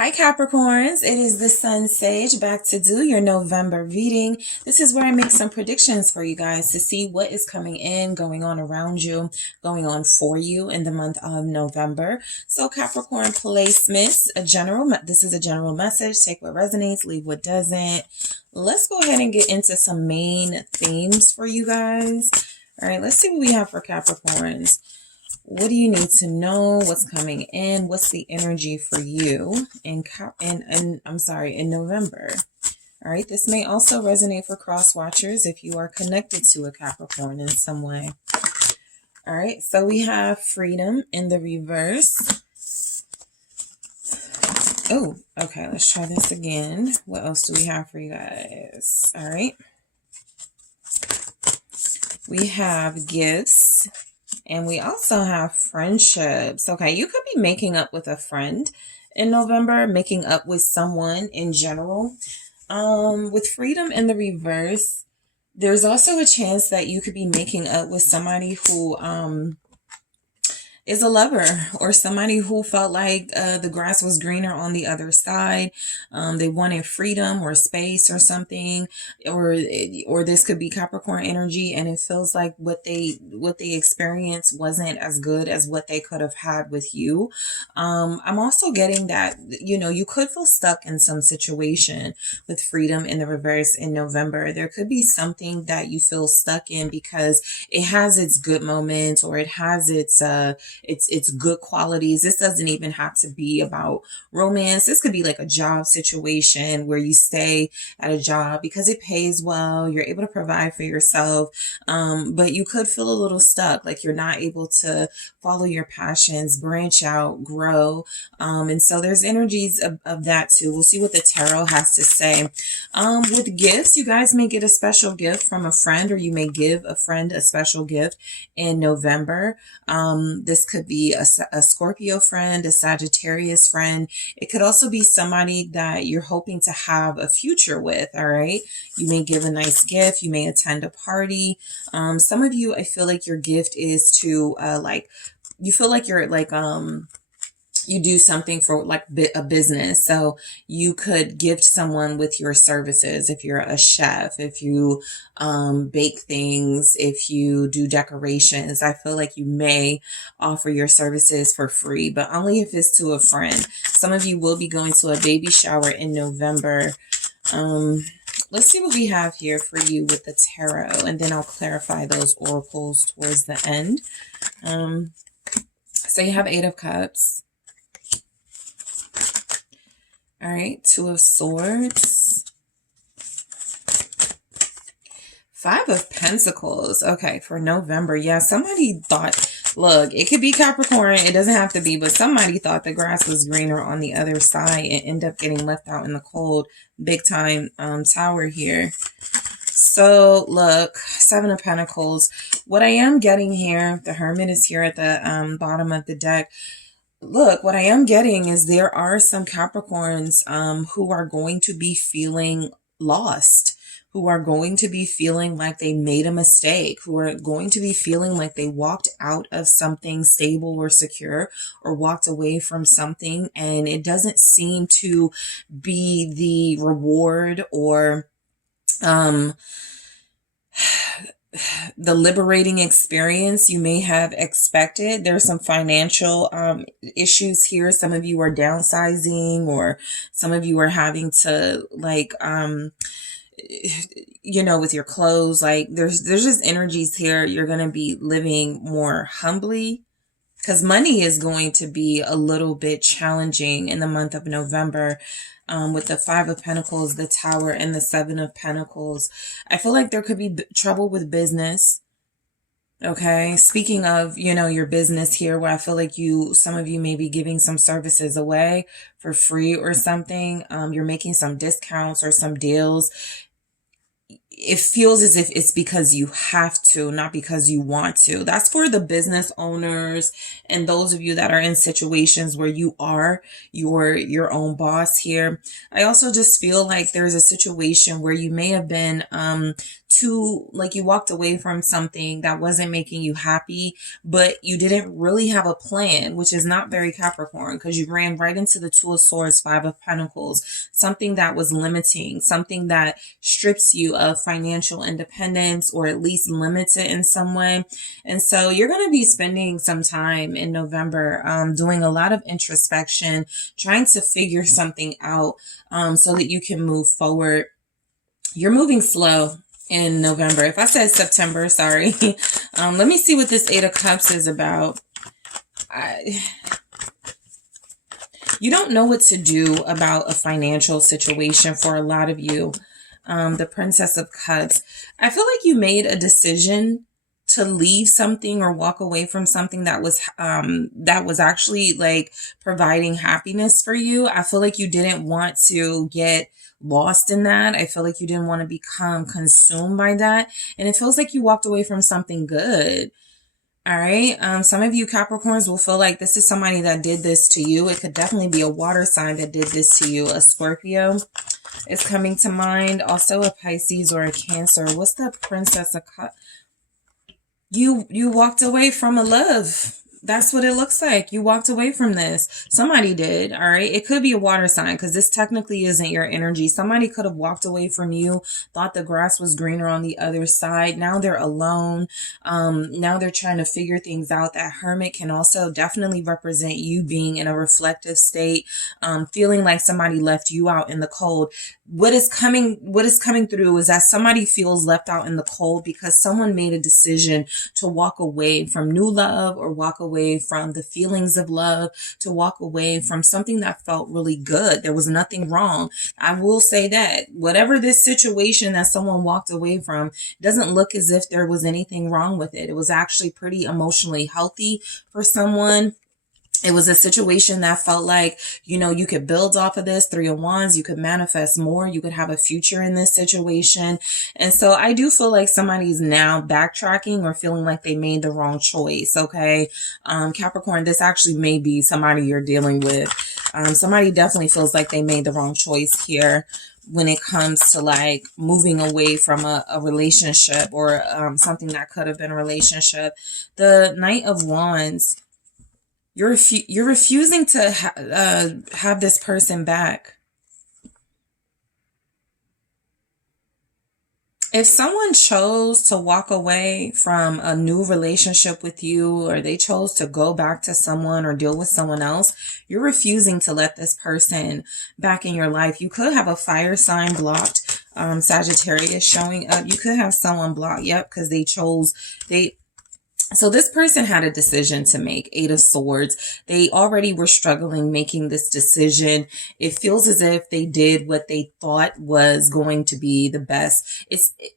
Hi Capricorns, it is the Sun Sage back to do your November reading. This is where I make some predictions for you guys to see what is coming in, going on around you, going on for you in the month of November. So Capricorn placements, this is a general message. Take what resonates, leave what doesn't. Let's go ahead and get into some main themes for you guys. All right, let's see what we have for Capricorns. What do you need to know? What's coming in? What's the energy for you in November? All right, this may also resonate for cross watchers if you are connected to a Capricorn in some way. All right, so we have freedom in the reverse. Oh, okay, let's try this again. What else do we have for you guys? All right. We have gifts. And we also have friendships. Okay, you could be making up with a friend in November, making up with someone in general. With freedom in the reverse, there's also a chance that you could be making up with somebody who is a lover, or somebody who felt like the grass was greener on the other side. They wanted freedom or space or something, or this could be Capricorn energy, and it feels like what they experienced wasn't as good as what they could have had with you. I'm also getting that, you could feel stuck in some situation with freedom in the reverse in November. There could be something that you feel stuck in because it has its good moments, or it has its good qualities. This doesn't even have to be about romance. This could be like a job situation where you stay at a job because it pays well, you're able to provide for yourself, but you could feel a little stuck, like you're not able to follow your passions, branch out, grow, and so there's energies of that too. We'll see what the tarot has to say. With gifts, you guys may get a special gift from a friend, or you may give a friend a special gift in November. This could be a Scorpio friend, a Sagittarius friend. It could also be somebody that you're hoping to have a future with, all right? You may give a nice gift. You may attend a party. Some of you, I feel like your gift is to, you feel like you're like, you do something for like a business. So you could gift someone with your services. If you're a chef, if you bake things, if you do decorations, I feel like you may offer your services for free, but only if it's to a friend. Some of you will be going to a baby shower in November. Let's see what we have here for you with the tarot, and then I'll clarify those oracles towards the end. So you have 8 of Cups. All right, 2 of Swords. 5 of Pentacles. Okay, for November. Yeah, somebody thought, look, it could be Capricorn. It doesn't have to be, but somebody thought the grass was greener on the other side and end up getting left out in the cold. Big time tower here. So look, 7 of Pentacles. What I am getting here, the Hermit is here at the bottom of the deck. Look, what I am getting is there are some Capricorns who are going to be feeling lost, who are going to be feeling like they made a mistake, who are going to be feeling like they walked out of something stable or secure, or walked away from something, and it doesn't seem to be the reward or the liberating experience you may have expected. There's some financial issues here. Some of you are downsizing, or some of you are having to like with your clothes, like there's just energies here. You're going to be living more humbly, because money is going to be a little bit challenging in the month of November. With the 5 of Pentacles, the Tower, and the 7 of Pentacles. I feel like there could be trouble with business. Okay. Speaking of, your business here, where I feel like some of you may be giving some services away for free or something. You're making some discounts or some deals. It feels as if it's because you have to, not because you want to. That's for the business owners and those of you that are in situations where you are your own boss here. I also just feel like there's a situation where you may have been you walked away from something that wasn't making you happy, but you didn't really have a plan, which is not very Capricorn, because you ran right into the Two of Swords, Five of Pentacles, something that was limiting, something that strips you of financial independence, or at least limits it in some way. And so you're going to be spending some time in November doing a lot of introspection, trying to figure something out so that you can move forward. You're moving slow in November. If I said September, sorry. Let me see what this Eight of Cups is about. You don't know what to do about a financial situation for a lot of you. The Princess of Cups. I feel like you made a decision to leave something or walk away from something that was actually like providing happiness for you. I feel like you didn't want to get lost in that. I feel like you didn't want to become consumed by that. And it feels like you walked away from something good. All right. Some of you Capricorns will feel like this is somebody that did this to you. It could definitely be a water sign that did this to you. A Scorpio is coming to mind. Also a Pisces or a Cancer. What's the Princess of Cups? You walked away from a love. That's what it looks like. You walked away from this. Somebody did, all right? It could be a water sign because this technically isn't your energy. Somebody could have walked away from you, thought the grass was greener on the other side. Now they're alone. Now they're trying to figure things out. That Hermit can also definitely represent you being in a reflective state, feeling like somebody left you out in the cold. What is coming through is that somebody feels left out in the cold because someone made a decision to walk away from new love, or walk away from the feelings of love, to walk away from something that felt really good. There was nothing wrong. I will say that whatever this situation that someone walked away from, it doesn't look as if there was anything wrong with it. It was actually pretty emotionally healthy for someone. It was a situation that felt like, you could build off of this. Three of Wands, you could manifest more. You could have a future in this situation. And so I do feel like somebody's now backtracking or feeling like they made the wrong choice. Okay. Capricorn, this actually may be somebody you're dealing with. Somebody definitely feels like they made the wrong choice here when it comes to like moving away from a relationship, or something that could have been a relationship. The Knight of Wands. You're refusing to have this person back. If someone chose to walk away from a new relationship with you, or they chose to go back to someone or deal with someone else, you're refusing to let this person back in your life. You could have a fire sign blocked, Sagittarius showing up. You could have someone blocked, because so this person had a decision to make. Eight of Swords. They already were struggling making this decision. It feels as if they did what they thought was going to be the best.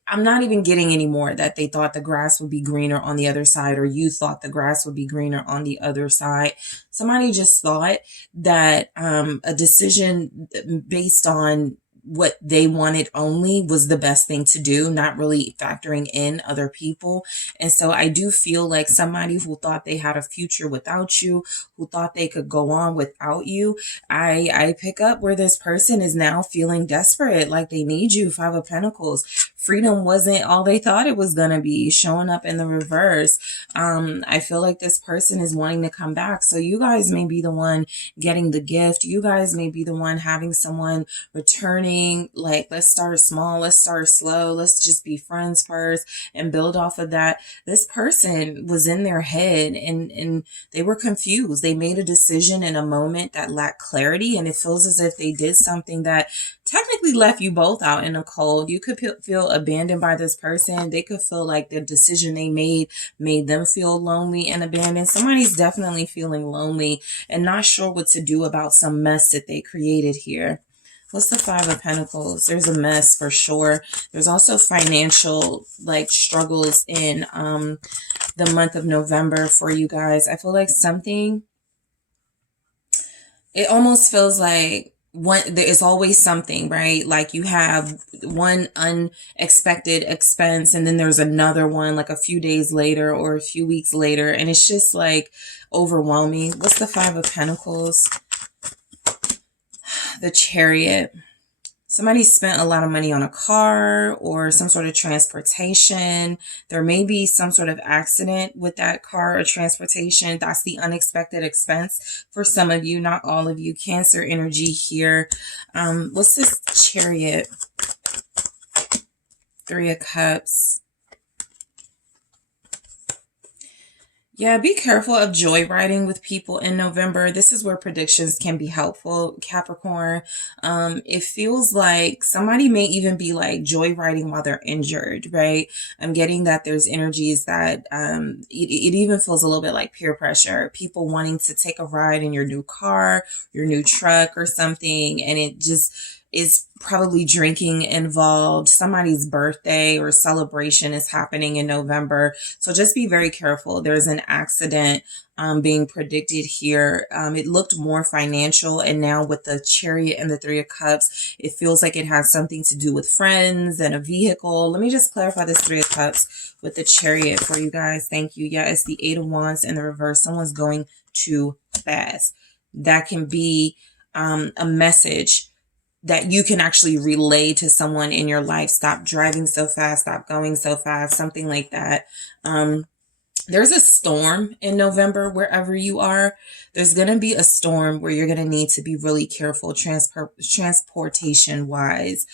I'm not even getting any more that they thought the grass would be greener on the other side, or you thought the grass would be greener on the other side. Somebody just thought that a decision based on what they wanted only was the best thing to do, not really factoring in other people. And so I do feel like somebody who thought they had a future without you, who thought they could go on without you, I pick up where this person is now feeling desperate, like they need you. Five of Pentacles. Freedom wasn't all they thought it was going to be, showing up in the reverse. I feel like this person is wanting to come back. So you guys may be the one getting the gift. You guys may be the one having someone returning. Like, let's start small, let's start slow, let's just be friends first and build off of that. This person was in their head and they were confused. They made a decision in a moment that lacked clarity, and it feels as if they did something that technically left you both out in the cold. You could feel abandoned by this person. They could feel like the decision they made them feel lonely and abandoned. Somebody's definitely feeling lonely and not sure what to do about some mess that they created here. What's the Five of Pentacles? There's a mess for sure. There's also financial struggles in the month of November for you guys. I feel like it almost feels like there is always something, right? Like you have one unexpected expense and then there's another one like a few days later or a few weeks later. And it's just like overwhelming. What's the Five of Pentacles? The Chariot. Somebody spent a lot of money on a car or some sort of transportation. There may be some sort of accident with that car or transportation. That's the unexpected expense for some of you, not all of you. Cancer energy here. What's this Chariot? Three of Cups. Yeah, be careful of joyriding with people in November. This is where predictions can be helpful, Capricorn. It feels like somebody may even be like joyriding while they're injured, right? I'm getting that there's energies that it even feels a little bit like peer pressure. People wanting to take a ride in your new car, your new truck or something, and it just is probably drinking involved. Somebody's birthday or celebration is happening in November. So just be very careful. There's an accident being predicted here. It looked more financial, and now with the Chariot and the Three of Cups, it feels like it has something to do with friends and a vehicle. Let me just clarify this Three of Cups with the Chariot for you guys. Thank you. Yeah, it's the Eight of Wands in the reverse. Someone's going too fast. That can be a message that you can actually relay to someone in your life. Stop driving so fast, stop going so fast, something like that. There's a storm in November wherever you are. There's going to be a storm where you're going to need to be really careful transportation wise.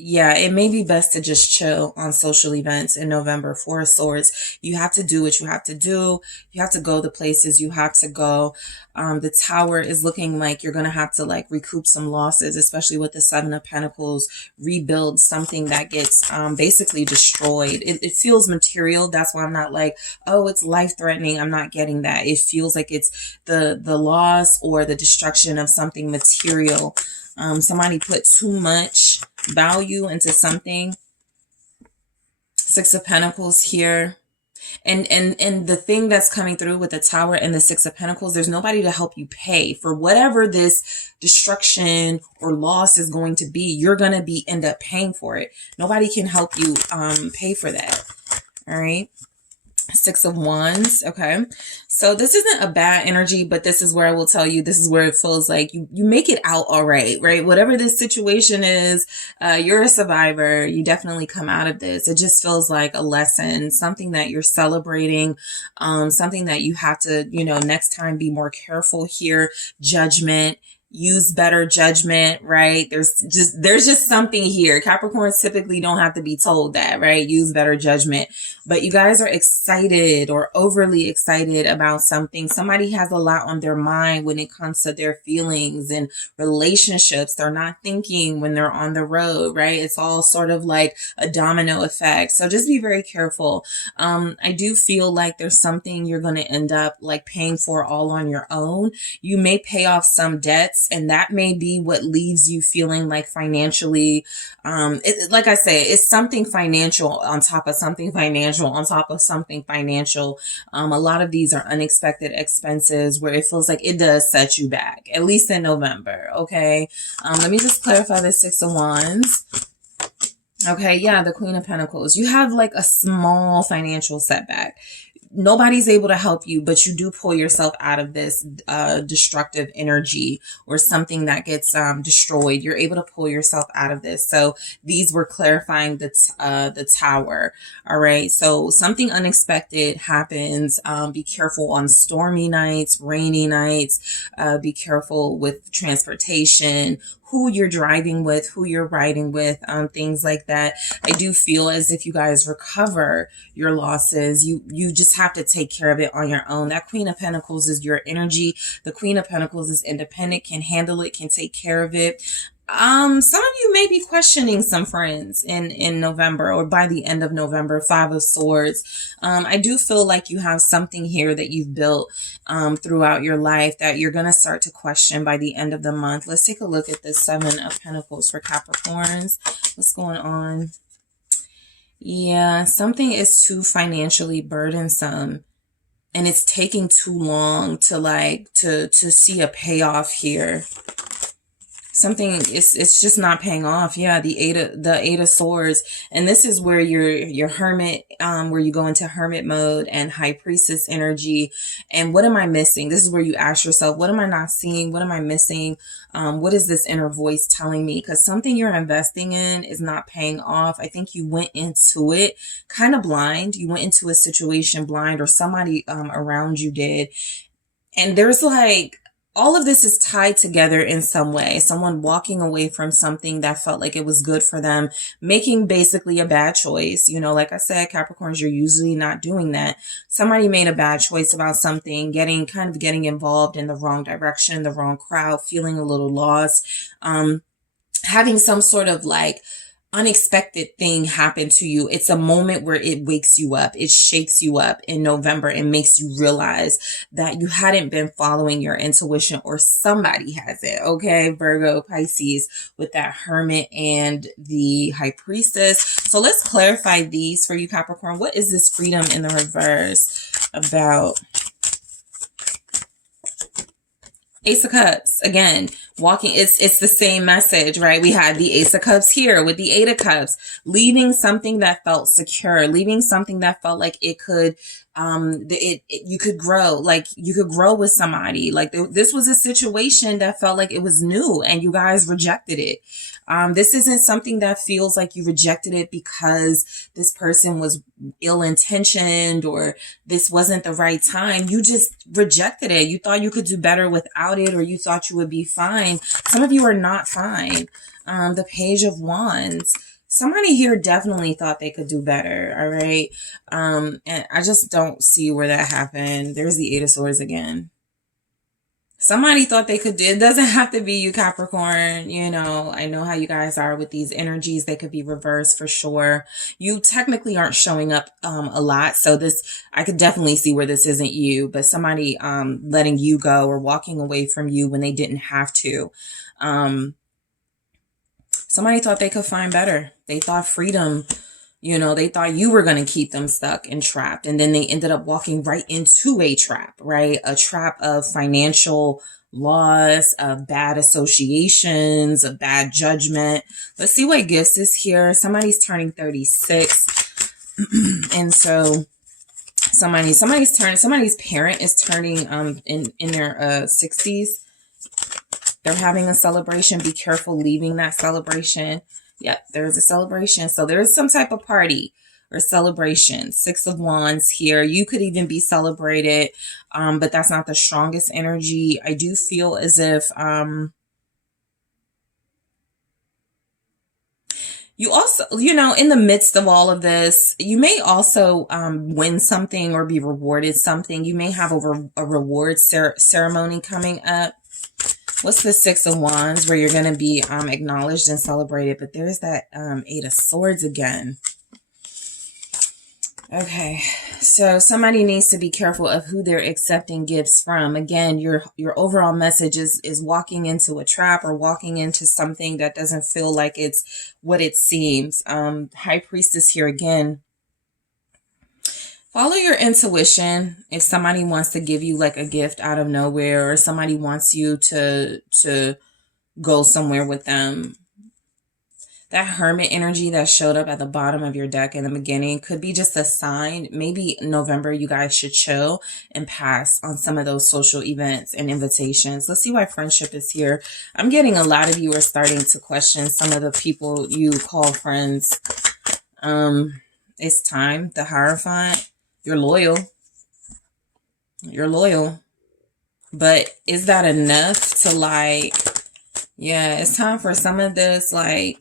Yeah, it may be best to just chill on social events in November. Four of Swords. You have to do what you have to do. You have to go the places you have to go. The Tower is looking like you're going to have to like recoup some losses, especially with the Seven of Pentacles, rebuild something that gets basically destroyed. It feels material. That's why I'm not like, oh, it's life threatening. I'm not getting that. It feels like it's the loss or the destruction of something material. Somebody put too much value into something. Six of Pentacles here. And the thing that's coming through with the Tower and the Six of Pentacles, there's nobody to help you pay for whatever this destruction or loss is going to be. You're going to end up paying for it. Nobody can help you pay for that. All right. Six of Wands. Okay. So this isn't a bad energy, but this is where I will tell you, this is where it feels like you make it out all right, right? Whatever this situation is, you're a survivor. You definitely come out of this. It just feels like a lesson, something that you're celebrating, something that you have to, next time be more careful here. Judgment. Use better judgment, right? There's just something here. Capricorns typically don't have to be told that, right? Use better judgment. But you guys are excited or overly excited about something. Somebody has a lot on their mind when it comes to their feelings and relationships. They're not thinking when they're on the road, right? It's all sort of like a domino effect. So just be very careful. I do feel like there's something you're going to end up like paying for all on your own. You may pay off some debts, and that may be what leaves you feeling like financially, like I say, it's something financial on top of something financial on top of something financial. A lot of these are unexpected expenses where it feels like it does set you back, at least in November. Okay. Let me just clarify the Six of Wands. Okay. Yeah. The Queen of Pentacles. You have like a small financial setback. Nobody's able to help you, but you do pull yourself out of this destructive energy or something that gets destroyed. You're able to pull yourself out of this. So these were clarifying the Tower. All right. So something unexpected happens. Be careful on stormy nights, rainy nights. Be careful with transportation, who you're driving with, who you're riding with, things like that. I do feel as if you guys recover your losses. You just have to take care of it on your own. That Queen of Pentacles is your energy. The Queen of Pentacles is independent, can handle it, can take care of it. Some of you may be questioning some friends in November or by the end of November. Five of Swords. I do feel like you have something here that you've built throughout your life that you're going to start to question by the end of the month. Let's take a look at the Seven of Pentacles for Capricorns. What's going on? Yeah, something is too financially burdensome. And it's taking too long to see a payoff here. Something, it's just not paying off. Yeah, the eight of swords. And this is where your hermit, where you go into hermit mode and high priestess energy. And what am I missing? This is where you ask yourself, what am I not seeing? What am I missing? What is this inner voice telling me? Because something you're investing in is not paying off. I think you went into it kind of blind. You went into a situation blind, or somebody around you did. And there's like, all of this is tied together in some way. Someone walking away from something that felt like it was good for them, making basically a bad choice. You know, like I said, Capricorns, you're usually not doing that. Somebody made a bad choice about something, getting involved in the wrong direction, the wrong crowd, feeling a little lost, having some sort of like unexpected thing happen to you. It's a moment where it wakes you up. It shakes you up in November and makes you realize that you hadn't been following your intuition, or somebody has it. Okay, Virgo, Pisces, with that hermit and the high priestess. So let's clarify these for you, Capricorn. What is this freedom in the reverse about? Ace of Cups, again, walking, it's the same message, right? We had the Ace of Cups here with the Eight of Cups, leaving something that felt secure, leaving something that felt like it could, you could grow, like you could grow with somebody. Like this was a situation that felt like it was new and you guys rejected it. This isn't something that feels like you rejected it because this person was ill-intentioned or this wasn't the right time. You just rejected it. You thought you could do better without it, or you thought you would be fine. Some of you are not fine. The Page of Wands. Somebody here definitely thought they could do better, all right? And I just don't see where that happened. There's the Eight of Swords again. Somebody thought they could do it. Doesn't have to be you, Capricorn. You know, I know how you guys are with these energies. They could be reversed for sure. You technically aren't showing up a lot. So this, I could definitely see where this isn't you, but somebody letting you go or walking away from you when they didn't have to. Somebody thought they could find better. They thought freedom, you know, they thought you were going to keep them stuck and trapped. And then they ended up walking right into a trap, right? A trap of financial loss, of bad associations, of bad judgment. Let's see what gifts is here. Somebody's turning 36. And so somebody's parent is turning in their 60s. They're having a celebration. Be careful leaving that celebration. Yep, there's a celebration. So there's some type of party or celebration. Six of Wands here. You could even be celebrated, but that's not the strongest energy. I do feel as if you also, you know, in the midst of all of this, you may also win something or be rewarded something. You may have a reward ceremony coming up. What's the Six of Wands, where you're going to be acknowledged and celebrated? But there's that Eight of Swords again. Okay, so somebody needs to be careful of who they're accepting gifts from. Again, your overall message is walking into a trap or walking into something that doesn't feel like it's what it seems. High Priestess here again. Follow your intuition. If somebody wants to give you like a gift out of nowhere, or somebody wants you to go somewhere with them, that Hermit energy that showed up at the bottom of your deck in the beginning could be just a sign. Maybe in November you guys should chill and pass on some of those social events and invitations. Let's see why friendship is here. I'm getting a lot of you are starting to question some of the people you call friends. It's time. The Hierophant. You're loyal. You're loyal. But is that enough to like, yeah, it's time for some of this, like,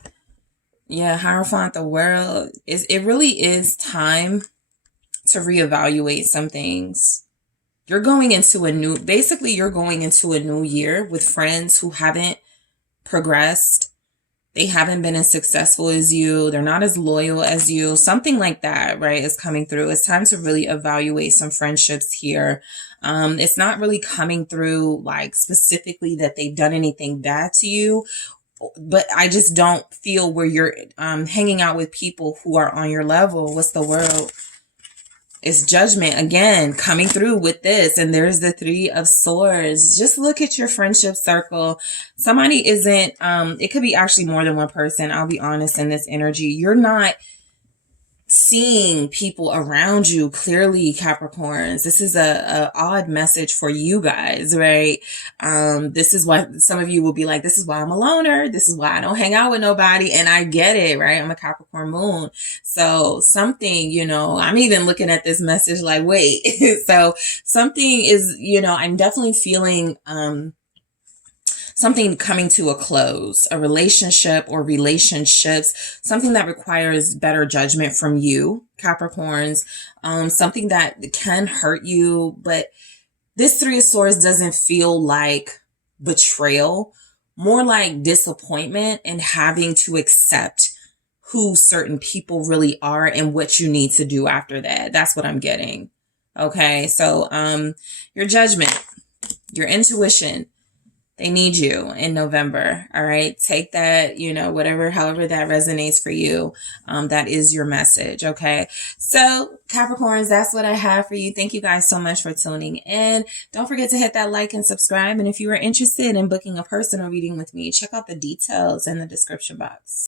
yeah, Hierophant, the world. It really is time to reevaluate some things. You're going into you're going into a new year with friends who haven't progressed. They haven't been as successful as you. They're not as loyal as you. Something like that, right, is coming through. It's time to really evaluate some friendships here. It's not really coming through like specifically that they've done anything bad to you, but I just don't feel where you're hanging out with people who are on your level. What's the world? It's judgment again coming through with this. And there's the Three of Swords. Just look at your friendship circle. Somebody isn't, it could be actually more than one person. I'll be honest, in this energy, you're not seeing people around you clearly, Capricorns. This is a odd message for you guys, right? This is why some of you will be like, this is why I'm a loner. This is why I don't hang out with nobody. And I get it, right? I'm a Capricorn Moon. So something, you know, I'm even looking at this message like, wait, so something is, you know, I'm definitely feeling, something coming to a close, a relationship or relationships, something that requires better judgment from you, Capricorns, something that can hurt you. But this Three of Swords doesn't feel like betrayal, more like disappointment and having to accept who certain people really are and what you need to do after that. That's what I'm getting. Okay, so your judgment, your intuition, they need you in November. All right. Take that, you know, whatever, however that resonates for you. That is your message. Okay. So Capricorns, that's what I have for you. Thank you guys so much for tuning in. Don't forget to hit that like and subscribe. And if you are interested in booking a personal reading with me, check out the details in the description box.